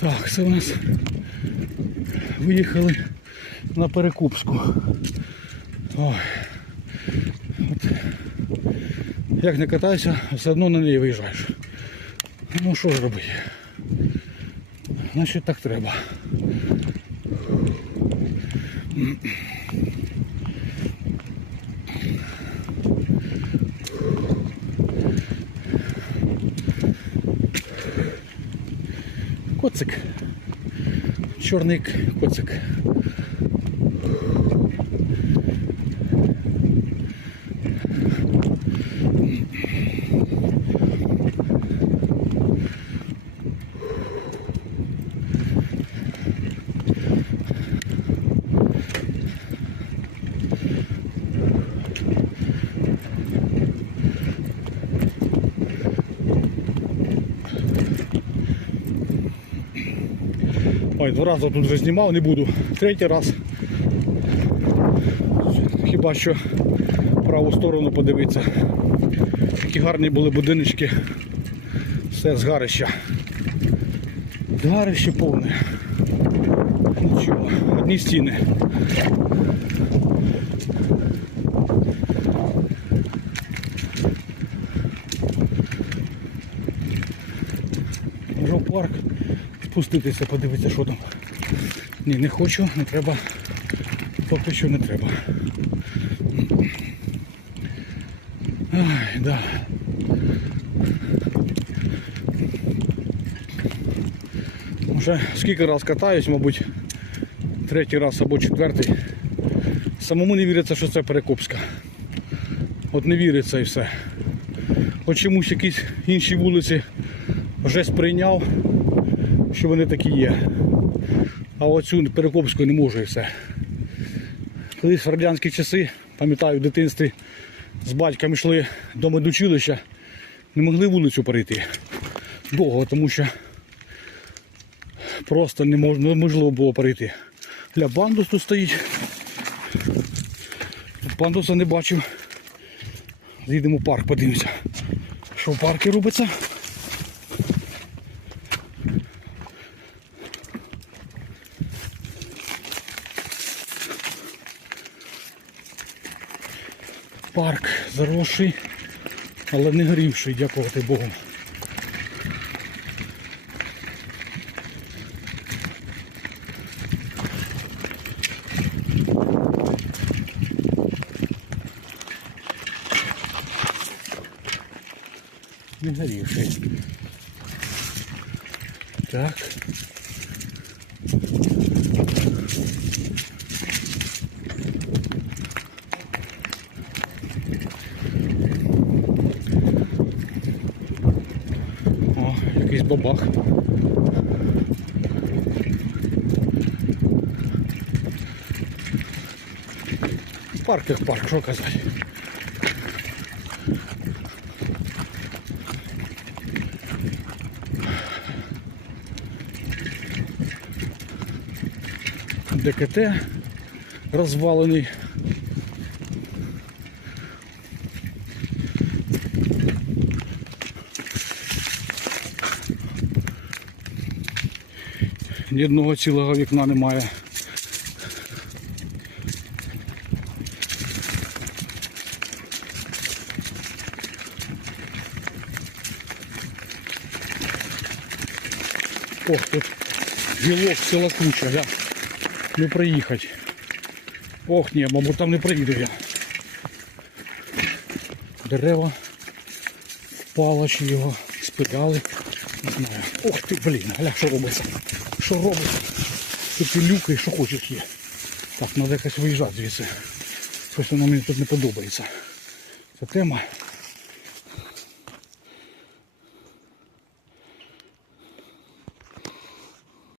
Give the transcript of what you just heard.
Так, це у нас виїхали на Перекупську. Ой. От. Як не катайся, все одно на неї виїжджаєш. Ну що ж робити? Значить так треба. Коцик. Чорний коцик. Ой, два рази тут вже знімав, не буду. Третій раз. Хіба що праву сторону подивитися. Такі гарні були будиночки. Все з гарища. Згарище повне. Нічого, одні стіни. Парк спуститися, подивитися, що там. Ні, не хочу, не треба. Поки що не треба. Ай, да. Вже скільки раз катаюсь, мабуть, третій раз або четвертий. Самому не віриться, що це Перекопська. От не віриться і все. От чомусь якісь інші вулиці вже сприйняв, що вони такі є. А оцю Перекопську не можу і все. Колись в радянські часи, пам'ятаю, в дитинстві з батьком йшли до медучилища, не могли вулицю перейти довго, тому що просто неможливо було перейти. Для бандус тут стоїть. Пандуса не бачив. З'їдемо в парк, подивимося. Що в парку робиться? Парк заросший, але не горівший, дякувати Богу. Не горівший. Так. О, якийсь бабах. Парк як парк, що казати. ДКТ розвалений. Ні одного цілого вікна немає. Ох, тут гілок ціла куча, да. Не проїхати. Ох, ні, мабуть, там не проїду я. Дерева впало чи його спитали. Не знаю. Ох ти, блін, гля, що робиться? Що робиться? Тут і люки, що хочеш є. Так, треба якось виїжджати звідси. Щось воно мені тут не подобається. Ця тема.